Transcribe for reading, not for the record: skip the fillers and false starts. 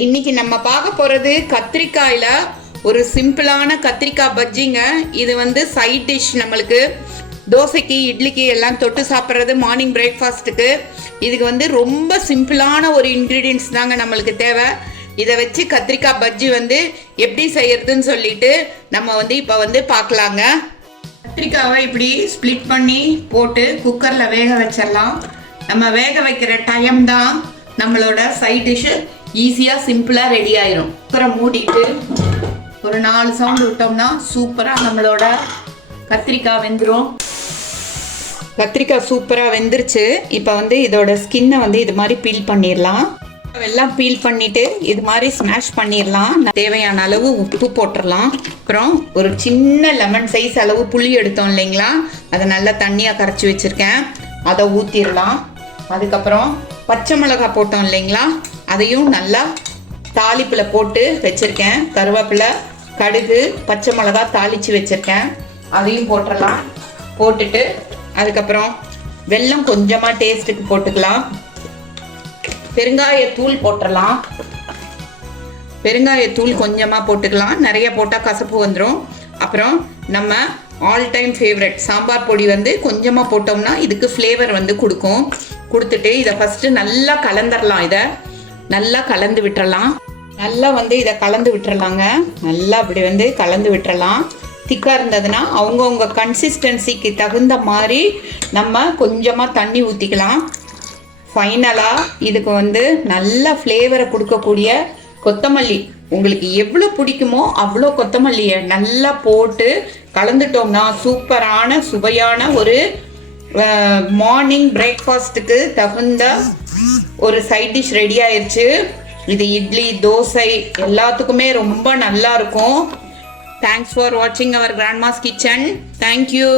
இன்னைக்கு நம்ம பார்க்க போறது கத்திரிக்காயில ஒரு சிம்பிளான கத்திரிக்காய் பஜ்ஜிங்க. இது வந்து சைட் டிஷ், நம்மளுக்கு தோசைக்கு இட்லிக்கு எல்லாம் தொட்டு சாப்பிட்றது, மார்னிங் பிரேக்ஃபாஸ்ட்டுக்கு. இதுக்கு வந்து ரொம்ப சிம்பிளான ஒரு இன்க்ரீடியன்ஸ் தாங்க நம்மளுக்கு தேவை. இதை வச்சு கத்திரிக்காய் பஜ்ஜி வந்து எப்படி செய்யறதுன்னு சொல்லிட்டு நம்ம வந்து இப்போ வந்து பார்க்கலாங்க. கத்திரிக்காவை இப்படி ஸ்ப்ளிட் பண்ணி போட்டு குக்கரில் வேக வச்சிடலாம். நம்ம வேக வைக்கிற டைம் தான் நம்மளோட சைட் டிஷ்ஷு ஈஸியாக சிம்பிளாக ரெடி ஆயிரும். குக்கரை மூடிட்டு ஒரு 4 சவுண்ட் விட்டோம்னா சூப்பராக நம்மளோட கத்திரிக்காய் வெந்துடும். கத்திரிக்காய் சூப்பராக வெந்துருச்சு. இப்போ வந்து இதோட ஸ்கின்னை வந்து இது மாதிரி பீல் பண்ணிடலாம். எல்லாம் பீல் பண்ணிட்டு இது மாதிரி ஸ்மாஷ் பண்ணிடலாம். தேவையான அளவு உப்பு போட்டுடலாம். அப்புறம் ஒரு சின்ன லெமன் சைஸ் அளவு புளி எடுத்தோம் இல்லைங்களா, அதை நல்லா தண்ணியாக கரைச்சி வச்சுருக்கேன், அதை ஊற்றிடலாம். அதுக்கப்புறம் பச்சை மிளகாய் போட்டோம் இல்லைங்களா, அதையும் நல்லா தாளிப்பில் போட்டு வச்சுருக்கேன். கருவேப்பிலை, கடுகு, பச்சை மிளகாய் தாளித்து வச்சுருக்கேன், அதையும் போட்டுடலாம். போட்டுட்டு அதுக்கப்புறம் வெல்லம் கொஞ்சமாக டேஸ்ட்டுக்கு போட்டுக்கலாம். பெருங்காயத்தூள் போட்டுடலாம். பெருங்காயத்தூள் கொஞ்சமாக போட்டுக்கலாம், நிறைய போட்டால் கசப்பு வந்துடும். அப்புறம் நம்ம ஆல் டைம் ஃபேவரட் சாம்பார் பொடி வந்து கொஞ்சமாக போட்டோம்னா இதுக்கு ஃப்ளேவர் வந்து கொடுத்துட்டு இதை ஃபஸ்ட்டு நல்லா கலந்துடலாம். இதை நல்லா கலந்து விட்டுறலாம். நல்லா வந்து இதை கலந்து விட்டுறலாங்க. நல்லா அப்படி வந்து கலந்து விட்டுறலாம். திக்காக இருந்ததுன்னா அவங்கவுங்க கன்சிஸ்டன்சிக்கு தகுந்த மாதிரி நம்ம கொஞ்சமாக தண்ணி ஊற்றிக்கலாம். ஃபைனலாக இதுக்கு வந்து நல்ல ஃப்ளேவரை கொடுக்கக்கூடிய கொத்தமல்லி, உங்களுக்கு எவ்வளோ பிடிக்குமோ அவ்வளோ கொத்தமல்லியை நல்லா போட்டு கலந்துட்டோம்னா சூப்பரான சுவையான ஒரு மார்னிங் பிரேக்ஃபாஸ்ட்டுக்கு தகுந்த ஒரு சைட் டிஷ் ரெடி ஆயிடுச்சு. இது இட்லி, தோசை எல்லாத்துக்குமே ரொம்ப நல்லா இருக்கும். தேங்க்ஸ் ஃபார் வாட்சிங் அவர் கிராண்ட்மாஸ் கிச்சன். தேங்க்யூ.